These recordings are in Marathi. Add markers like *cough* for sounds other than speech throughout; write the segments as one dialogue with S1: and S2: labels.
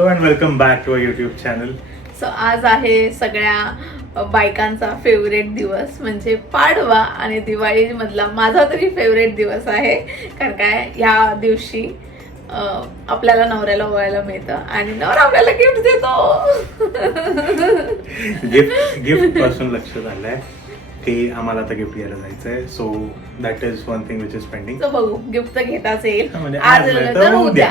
S1: Hello and welcome back to YouTube channel.
S2: So आज आहे सगळ्या बायकांचा फेवरेट दिवस म्हणजे पाडवा आणि दिवाळी मधला माझा तरी फेवरेट दिवस आहे. कारण काय ह्या दिवशी आपल्याला नवऱ्याला ओवायला मिळतं आणि नवरा आपल्याला गिफ्ट देतो.
S1: गिफ्ट गिफ्टपासून लक्ष झालंय की आम्हाला आता गिफ्ट घ्यायला जायचंय. So that is one thing which is pending
S2: तो बघू गिफ्ट तर घेताच येईल.
S1: म्हणजे
S2: आज तर उद्या.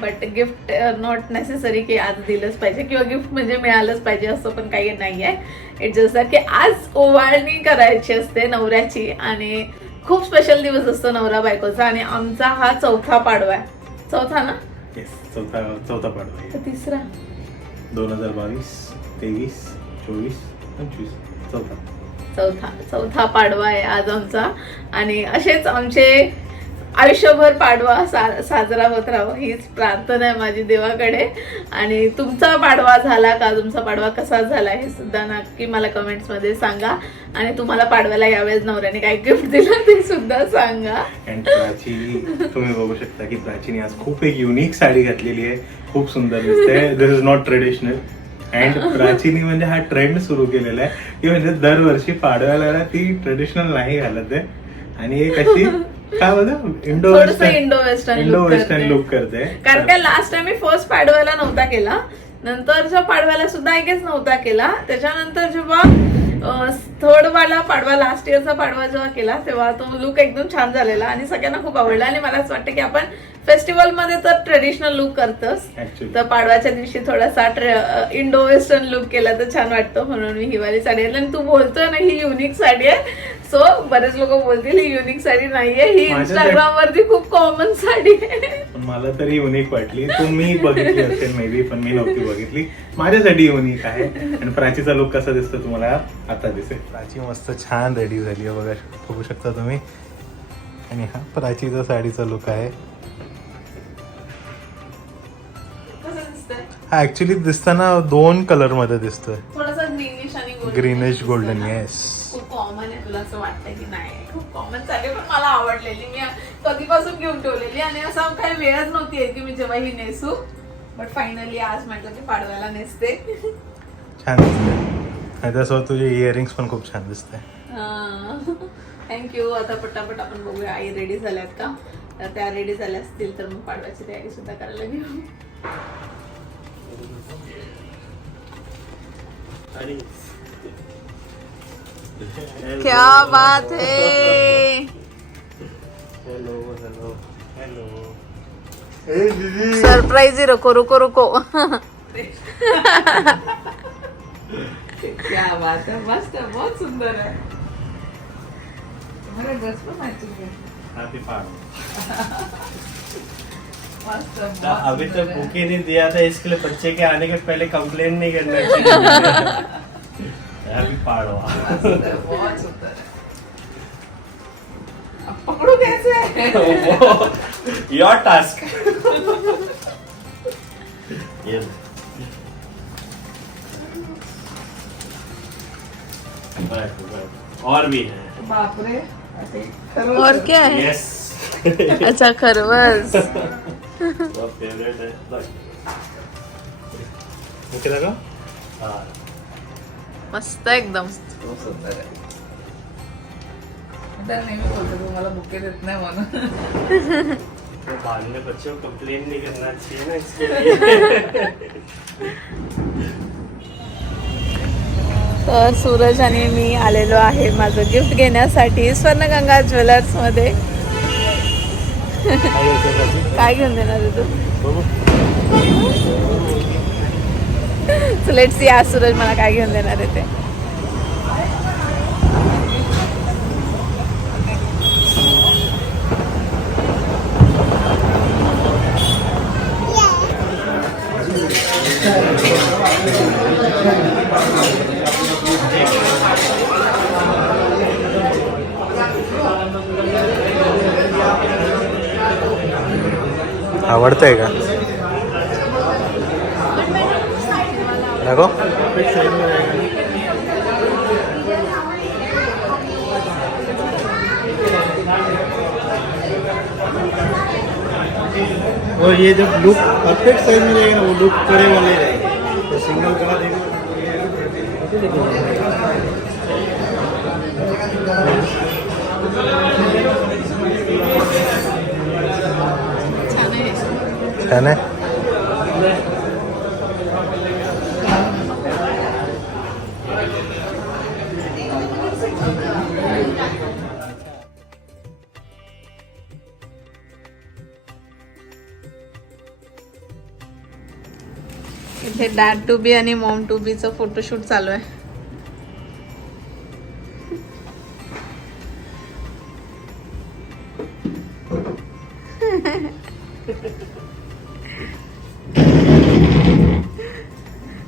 S2: बट गिफ्ट नॉट नेसेसरी की आज दिलंच पाहिजे किंवा गिफ्ट म्हणजे मिळालंच पाहिजे असं पण काही नाहीये. इट जस्ट की आज ओवाळणी करायची असते नवऱ्याची आणि खूप स्पेशल दिवस असतो नवरा बायकोचा आणि आमचा हा चौथा पाडवा आहे. चौथा ना?
S1: चौथा चौथा पाडवा
S2: तिसरा?
S1: दोन हजार बावीस तेवीस चोवीस पंचवीस. चौथा.
S2: चौथा चौथा पाडवा आहे आज आमचा. आणि असेच आमचे आयुष्यभर पाडवा सा साजरा होत राहावा हीच प्रार्थना आहे माझी देवाकडे. आणि तुमचा पाडवा झाला का तुमचा पाडवा कसा झाला हे सुद्धा नक्की मला कमेंट्समध्ये सांगा. आणि तुम्हाला पाडव्याला यावेळेस नवऱ्याने काय गिफ्ट दिलं ते सुद्धा सांगा.
S1: प्राची तुम्ही बघू शकता की प्राचीने आज खूप एक युनिक साडी घातलेली आहे. खूप सुंदर दिसते. This is not traditional and प्राचीनी म्हणजे हा ट्रेंड सुरू केलेला आहे. की म्हणजे दरवर्षी पाडव्याला ती ट्रेडिशनल नाही घालत आहे. आणि एक अशी काय इंडो
S2: थोडस Indo western
S1: Indo western look करते.
S2: कारण काय लास्ट टाइम मी फर्स्ट पाडव्याला नव्हता केला. नंतरच्या पाडव्याला सुद्धा गेस नव्हता केला. त्याच्यानंतर जेव्हा थर्ड वाला पाडवा लास्ट इयरचा पाडवा जेव्हा केला तेव्हा तो लुक एकदम छान झालेला आणि सगळ्यांना खूप आवडला आणि मला असं वाटतं की आपण फेस्टिवलमध्ये तर ट्रेडिशनल लुक
S1: ऍक्च्युली
S2: तर पाडव्याच्या दिवशी थोडासा इंडो वेस्टर्न लुक केला तर छान वाटतं म्हणून मी हिवाळी साडी आणि तू बोलतोय ना ही युनिक साडी आहे. सो बरेच लोक बोलतील ही युनिक साडी नाहीये ही इंस्टाग्राम वरती खूप कॉमन साडी आहे.
S1: मला तरी युनिक वाटली. तुम्ही बघितली असेल मे बी पण मी नव्हती बघितली. माझ्यासाठी युनिक आहे. आणि प्राचीचा लुक कसा दिसतो तुम्हाला आता दिसेल. प्राची मस्त छान रेडी झाली आहे बघा. बघू शकता तुम्ही. आणि हा प्राचीचा साडीचा लुक आहे. हा ऍक्च्युली दिसताना दोन कलरमध्ये दिसतोय.
S2: थोडासा ग्रीनिश
S1: गोल्डन. येस
S2: कॉमन आहे तुला असं वाटतं की नाही? खूप कॉमन चालेल पण मला आवडलेली. मी कधीपासून घेऊन ठेवलेली आणि असं काही वेळच नव्हती की मी जेव्हा ही नेसू. बट फायनली आज म्हटलं की पाडव्याला नेसते.
S1: छान दिसते आणि त्यासोबत तुझे इयरिंग्स पण खूप छान दिसते
S2: थँक्यू आता पटापट आपण बघूया आई रेडी झाल्यात का? तर त्या रेडी झाल्या असतील तर मग पाडव्याची तयारी सुद्धा करायला घेऊ. क्या बात है?
S1: हॅलो हॅलो हॅलो
S2: सरप्राईज ही रुको रुको रुको। क्या बात है? मस्त है बहुत सुंदर है। तुम्हारा ड्रेस पण मैचिंग है।
S1: हॅपी पाडवा
S3: अभी तक बुके नहीं दिया था इसके लिए बच्चे के आने के पहले कंप्लेन नहीं करना चाहिए। *laughs* अभी पाड़वा.
S2: बहुत सुंदर है अब पकड़ू कैसे
S3: योर टास्क ये बैठ, बैठ। और भी है
S2: बाप रे और क्या है?
S3: यस *laughs*
S2: अच्छा खरवस
S3: फेवरेट है
S1: ओके लगा.
S3: हाँ
S2: मस्त एकदम. खूप सुंदर आहे तर नेहमी बोलतो तुम्हाला बुके देत नाही म्हणून
S3: तो बाद में बच्चों को कंप्लेन नहीं करना चाहिए ना इसके लिए
S2: तर सूरज आणि मी आलेलो आहे माझं गिफ्ट घेण्यासाठी स्वर्णगंगा ज्वेलर्समध्ये काय घेऊन देणार आहे लेट सी आज सूरज मला काय घेऊन देणार आहे ते.
S1: आवडतंय का? नको
S3: तो ये जब लुक परफेक्ट साइज में जाएगा ना वो लुक कड़े वाले रहेगा। तो सिंगल
S2: आहे
S1: छान आहे
S2: इथे डॅड टू बी आणि मॉम टू बीचं फोटोशूट चालू आहे.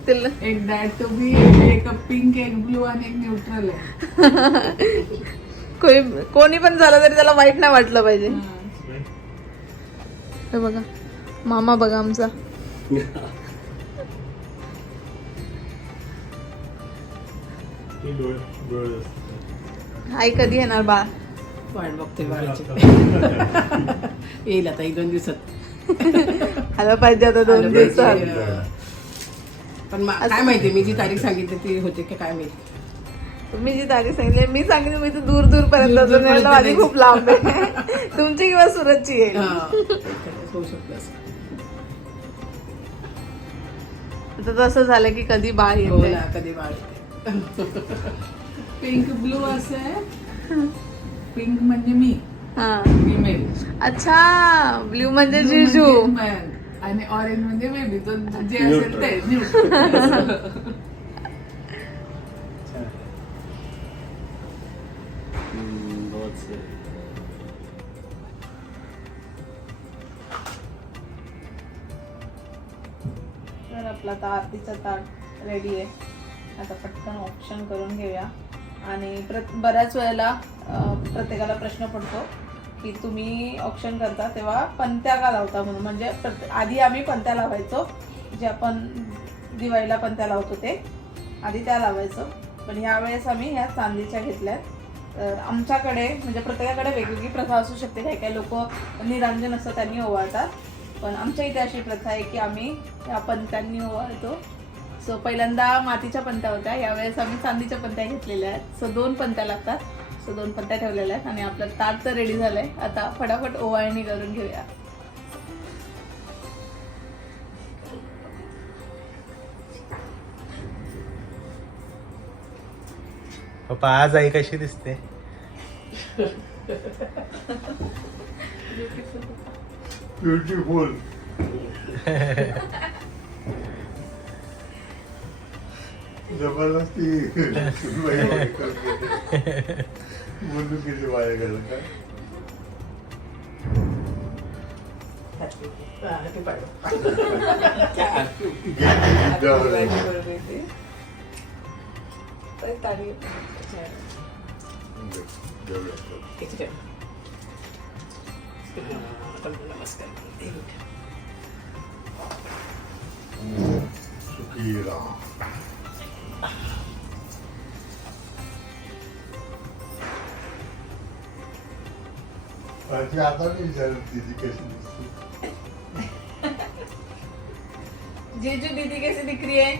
S2: तुला
S4: एक डॅड टू बी एक पिंक एक ब्लू आणि एक न्यूट्रल आहे.
S2: कोणी कोणी पण झालं तरी त्याला वाईट नाही वाटलं पाहिजे. हे बघा मामा बघा आमचा. *laughs* आई कधी येणार बा
S4: वाट बघते बाळाची. *laughs* येईल आता एक दोन दिवसात.
S2: आला पाहिजे आता दोन दिवसात.
S4: पण मा- काय माहिती मी जी तारीख सांगितली ती होते की काय माहिती?
S2: तुम्ही जी तारीख सांगितली मी सांगितलं मी तर दूर दूर पर्यंत
S4: दूर-
S2: अजून
S4: दूरपर्यंत
S2: यायला माझी
S4: जायचं.
S2: खूप लांब आहे. तुमची किंवा सुरतची येईल.
S4: हा. होऊ शकतं असं.
S2: आता तसं झालं की कधी बाळ
S4: हो
S2: येते
S4: ना कधी बाळ पिंक ब्लू असं आहे. पिंक म्हणजे मी.
S2: हा.
S4: फिमेल
S2: अच्छा ब्ल्यू म्हणजे जिजू.
S4: आणि ऑरेंज म्हणजे बेबी तो जे असेल ते neutral.
S2: तर आपला आता आरतीचा ताट रेडी आहे. आता पटकन ऑप्शन करून घेऊया. आणि प्रत बऱ्याच वेळेला प्रत्येकाला प्रश्न पडतो की तुम्ही ऑप्शन करता तेव्हा पंत्या का लावता म्हणून. म्हणजे प्रत्ये- आधी आम्ही पंत्या लावायचो. जे आपण दिवाळीला पंत्या लावतो ते आधी त्या लावायचो. पण यावेळेस आम्ही ह्या चांदीच्या घेतल्यात. तर आमच्याकडे म्हणजे प्रत्येकाकडे वेगवेगळी प्रथा असू शकते. काही काही लोक निरांजन असतं त्यांनी ओवाळतात. पण आमच्या इथे अशी प्रथा आहे की आम्ही या पंत्यांनी ओवाळतो. सो पहिल्यांदा मातीच्या पंत्या होत्या. यावेळेस आम्ही चांदीच्या पंत्या घेतलेल्या आहेत. सो दोन पंत्या लागतात. सो दोन पंत्या ठेवलेल्या आहेत आणि आपलं ताट तर रेडी झालंय. आता फटाफट ओवाळणी करून घेऊया.
S1: पप्पा आज आई कशी दिसते?
S3: ब्यूटीफुल *laughs* जबरदस्ती बोलू किती वाया गेलं का
S4: हा, happy birthday. इथे ठेव. हा, आता नमस्कार हे बघ.
S3: सुखी राहा माझी आता नाही विचारत कशी दिसते
S2: जीजू दीदी कैसी दिख रही है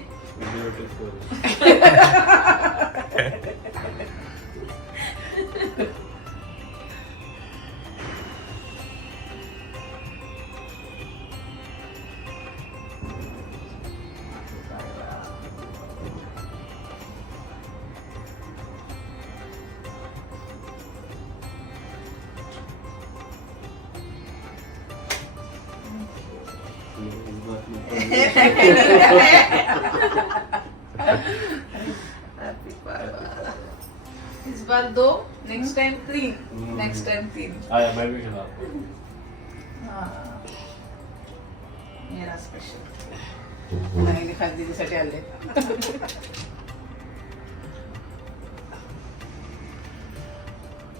S2: इस बार दो नेक्स्ट टाइम तीन नेक्स्ट टाइम तीन
S3: आया मैं भी खिला
S2: हाँ.
S4: मेरा स्पेशल नाही खास दीदीसाठी आणले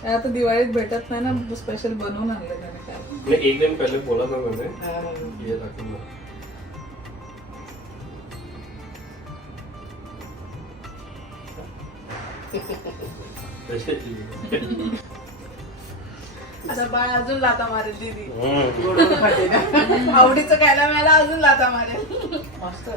S2: आता दिवाळीत भेटत नाही ना स्पेशल बनवून आणले त्याने काय
S5: एक दिन पहले बोला था मैंने ये रखूँगा। वैसे *laughs*
S2: आता बाळ अजून लाता मारेल दीदी. *laughs* आवडीचं खायला मिळायला अजून लाता मारेल.
S4: मस्त.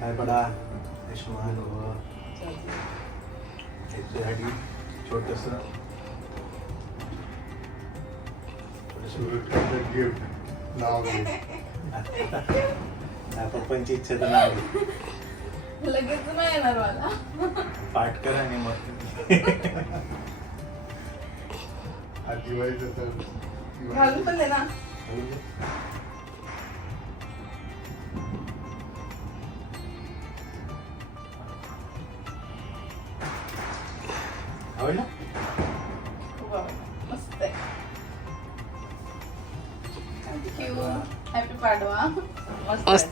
S1: काय पडा आयुष्यमान भव. याच्यासाठी छोटस
S5: गिफ्ट नाव. *laughs*
S1: पप्पांची इच्छा तर नाही.
S2: लगेच नाही येणार मला.
S1: पाठ करा आणि मग.
S5: आज दिवाळीचं तर
S2: घालून पण दे ना.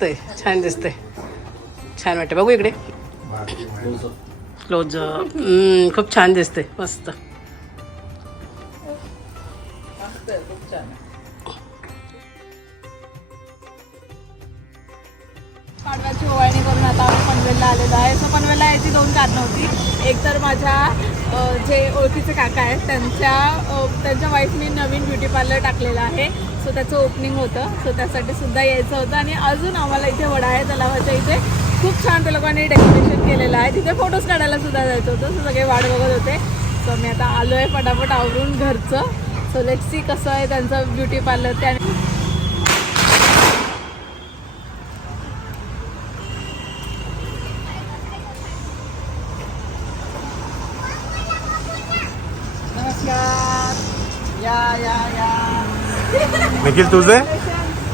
S4: दिसतंय. छान दिसते छान वाटते बघू इकडे. क्लोज uh, खूप छान दिसते मस्त.
S2: पाडव्याची ओवाळणी करून आता आम्ही पनवेलला आलेलो आहे. सो पनवेलला याची दोन कारणं होती. एक तर माझ्या जे ओळखीचे काका आहेत त्यांच्या त्यांच्या वाईफनी नवीन ब्युटी पार्लर टाकलेलं आहे. सो त्याचं ओपनिंग होतं. सो त्यासाठी सुद्धा यायचं होतं. आणि अजून आम्हाला इथे वडाळ्या तलावाच्या इथे. खूप छान त्या लोकांनी डेकोरेशन केलेलं आहे. तिथे फोटोज काढायला सुद्धा जायचं होतं. सो सगळे वाट बघत होते. सो मी आता आलो आहे पटापट आवरून घरचं. सो लेक्सी सी कसं आहे त्यांचं ब्युटी पार्लर त्या
S4: नमस्कार. या या या.
S1: निखिल तुझे?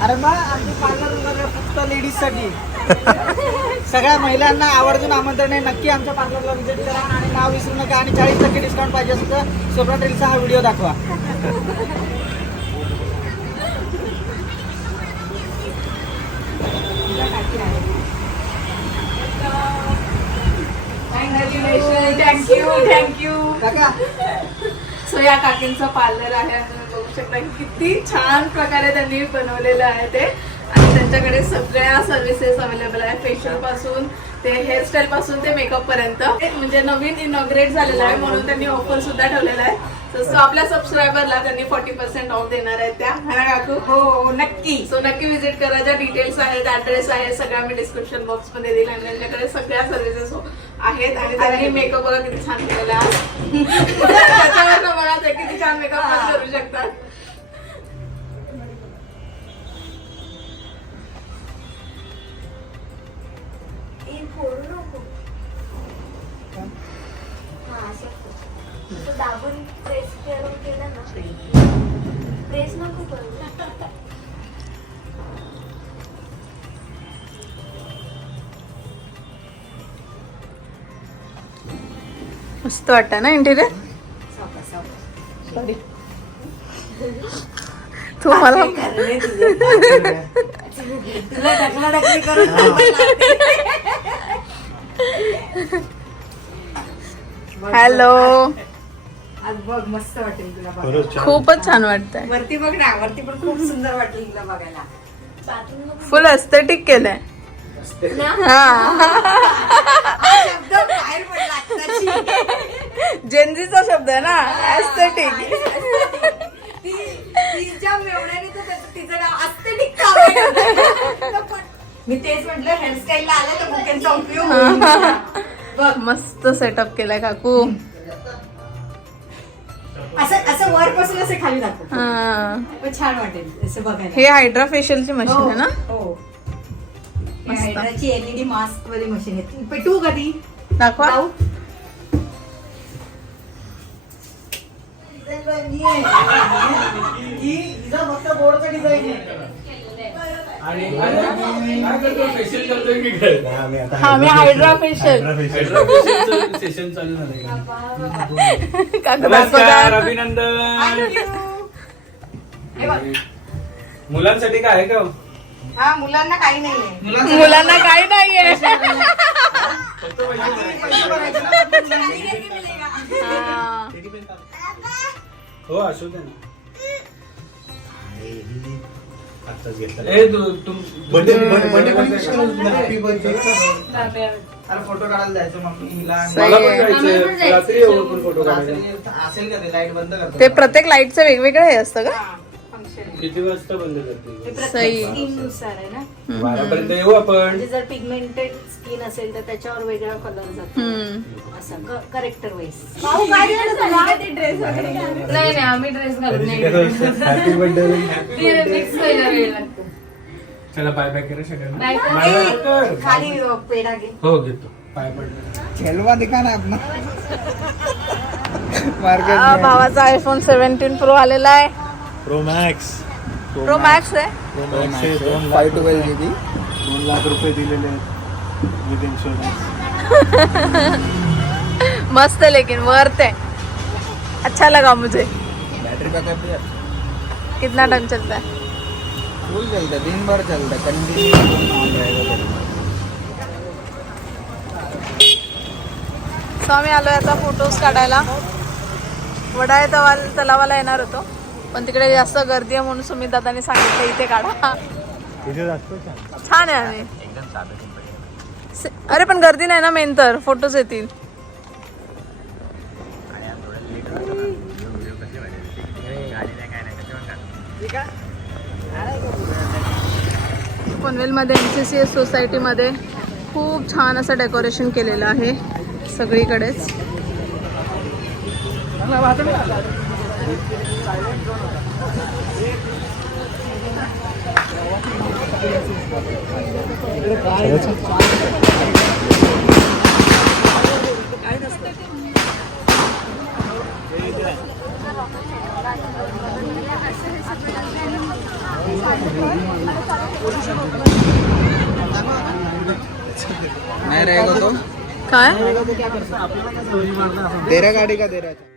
S6: अरे मग आमचं पार्लर उघडलं फक्त लेडीजसाठी. सगळ्या महिलांना आवर्जून आमंत्रण आहे. नक्की आमच्या पार्लरला व्हिजिट करा आणि नाव विसरू नका आणि चाळीस टक्के डिस्काउंट पाहिजे असेल तर स्वप्ना टेलचा हा व्हिडिओ दाखवा.
S2: थँक्यू थँक्यू
S6: काका.
S2: सो या काकींचं पार्लर आहे बघू शकता किती छान प्रकारे त्यांनी बनवलेलं आहे ते. आणि त्यांच्याकडे सगळ्या सर्व्हिसेस अवेलेबल आहे फेशियलपासून ते हेअरस्टाईल पासून ते मेकअप पर्यंत. म्हणजे नवीन इनॉग्रेट झालेलं आहे म्हणून त्यांनी ऑफर सुद्धा ठेवलेला आहे. सो आपल्या सबस्क्रायबरला त्यांनी फोर्टी पर्सेंट ऑफ देणार आहेत त्या. है काकू?
S6: हो नक्की.
S2: सो नक्की विजिट करा. ज्या डिटेल्स आहेत ऍड्रेस आहे सगळ्या मी डिस्क्रिप्शन बॉक्समध्ये देईल. आणि त्यांच्याकडे सगळ्या सर्व्हिसेस आहेत आणि त्यांनी मेकअप बघा किती छान केलेला आहे. त्याच्यावर बघा ते किती छान मेकअप करू शकतात.
S7: दाबून
S2: मस्त वाटतं ना इंटिरियर तू मला हॅलो
S6: आज बघ मस्त वाटेल तुला बघायला.
S1: खरंच छान.
S2: खूपच छान वाटतंय.
S6: वरती बघ ना वरती पण खूप सुंदर वाटेल तुला बघायला.
S2: फुल एस्थेटिक केलंय. हा. जेनजीचा शब्द आहे ना? एस्थेटिक
S6: ती- तिच्या मेवण्याने तर तिचं मी तेच म्हटलं हेअरस्टाईलला आलं तर उपयोग
S2: मस्त सेटअप केलाय काकू.
S6: असं असं वरपासून असं खाली दाखव.
S2: हा.
S6: छान वाटेल असं बघायला.
S2: हे हायड्रा फेशियलची मशीन आहे ना?
S6: हो. हायड्राची एलईडी मास्क वाली मशीन आहे पेटू कधी
S2: दाखवा?
S6: ही
S5: आणि फेशियल करतोय की काय
S1: हा, मी आता
S2: हा मी Hydra facial
S1: Hydra facial.
S5: Session चालू झालंय का?
S2: काकू
S5: नमस्कार
S2: दाखवता
S5: अभिनंदन.
S6: हे बघ.
S5: मुलांसाठी काय आहे का? हो?
S4: मुलांना काही नाहीये.
S2: मुलांना काही नाहीये. हा.
S5: हो. असू दे ना. ए तू तुम
S6: फोटो काढायला जायचं मम्मी हिला आणि-
S2: सही
S5: मला पण
S2: आहे.
S5: जायचंय. रात्री फोटो
S6: असेल का ते? लाइट बंद करतो.
S2: ते प्रत्येक लाईटचं वेगवेगळं हे असतं का?
S5: किती वाजता बंद करते?
S2: सही
S7: स्किननुसार आहे ना?
S5: बारापर्यंत येऊ आपण.
S7: म्हणजे जर पिगमेंटेड स्किन असेल तर त्याच्यावर वेगळा कलर जातो.
S2: हम्म.
S7: असं करेक्टर वाईज
S8: नाही नाही आम्ही ड्रेस घालत नाही.
S3: हॅपी बर्थडे
S8: ते fix व्हायला वेळ लागतो
S5: चला बाय बाय करा सगळ्यांना
S8: Bye.
S5: मला कर.
S7: खाली पेढा घे.
S5: हो घेतो. पाय पडलं
S6: खेलवा दिखा ना अपना. मार्केट
S2: भावाचा आयफोन सेव्हन्टीन प्रो आलेला आहे.
S1: प्रो मॅक्स
S2: प्रो मॅक्स आहे
S1: प्रो मॅक्स दोन
S6: फाय ट्वेल्व जी बी
S1: दोन लाख रुपये दिलेले आहेत विथ इन्शुरन्स *laughs*
S2: मस्त है लेकिन वर्थ है अच्छा लगा मुझे.
S6: बैटरी बैकअप भी अच्छा.
S2: कितना टाइम चलता है?
S6: फुल चलता है दिन भर चलता है. कंटिन्यू ऑन रहेगा तो।
S2: सो आम्ही आलोय आता फोटोज काढायला. वडाळे तवाल तलावाला येणार होतो. पण तिकडे जास्त गर्दी आहे म्हणून सुमित दादानी सांगितलं इथे काढा.
S1: छान
S2: आहे आणि अरे पण गर्दी नाही ना मेन तर फोटोज येतील. पनवेलमध्ये एम सी सी एस सोसायटीमध्ये खूप छान असं डेकोरेशन केलेलं आहे सगळीकडेच.
S6: नहीं रहेगा तो.
S2: काय?
S6: तेरा गाड़ी का है